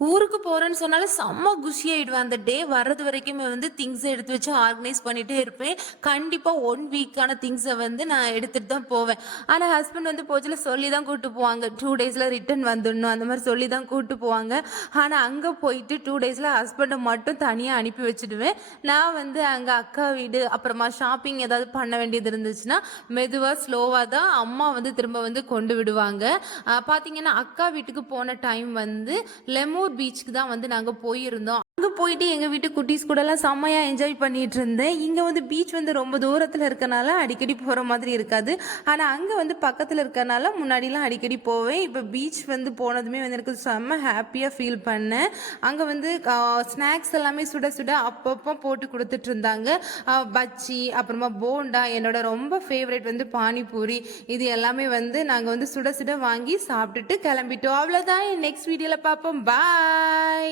ஊருக்கு போறேன்னு சொன்னாலே செம்ம குஷி ஆயிடுவேன். அந்த டே வர்றது வரைக்குமே வந்து திங்ஸ எடுத்து வச்சு ஆர்கனைஸ் பண்ணிட்டே இருப்பேன். கண்டிப்பா 1 வீக்கான திங்ஸ வந்து நான் எடுத்துட்டு தான் போவேன். ஆனா ஹஸ்பண்ட் வந்து போச்சுல சொல்லி தான் கூட்டு போவாங்க. 2 டேஸ்ல ரிட்டர்ன் வந்துடணும். அந்த மாரி சொல்லி தான் கூட்டு போவாங்க. ஆனா அங்க போயிட்டு 2 டேஸ்ல ஹஸ்பண்ட மட்டும் தனியா அனுப்பி வச்சுடுவேன். நான் வந்து அங்க அக்கா வீடு, அப்புறமா ஷாப்பிங் ஏதாவது பண்ண வேண்டியது இருந்துச்சுன்னா, மெதுவா ஸ்லோவா தான் அம்மா வந்து திரும்ப வந்து கொண்டு விடுவாங்க. பார்த்தீங்கன்னா, அக்கா வீட்டுக்கு போன டைம் வந்து லெமூர் பீச்சுக்கு தான் வந்து நாங்க போயிருந்தோம். அங்க போயிட்டு எங்க வீட்டு குட்டீஸ் கூடலாம் செம்மையா என்ஜாய் பண்ணிட்டு இருந்தேன். இங்க வந்து பீச் வந்து ரொம்ப தூரத்துல இருக்கனால அடிக்கடி போற மாதிரி இருக்காது. ஆனா அங்க வந்து பக்கத்துல இருக்கனால முன்னாடிலாம் அடிக்கடி போவேன். இப்ப பீச் வந்து போனதுமே வந்து எனக்கு செம்ம ஹாப்பியா ஃபீல் பண்ணேன். அங்க வந்து ஸ்நாக்ஸ் எல்லாமே சுட சுட அப்பப்போ போட்டு குடுத்துட்டு இருந்தாங்க. பஜ்ஜி, அப்புறமா போண்டா, என்னோட ரொம்ப ஃபேவரைட் வந்து பானிபூரி. இது எல்லாமே வந்து நாங்க வந்து சுட சுட வாங்கி சாப்பிட்டுட்டு கிளம்பிட்டோம். அவ்வளோதான். நெக்ஸ்ட் வீடியோல பார்ப்போம். பாய்.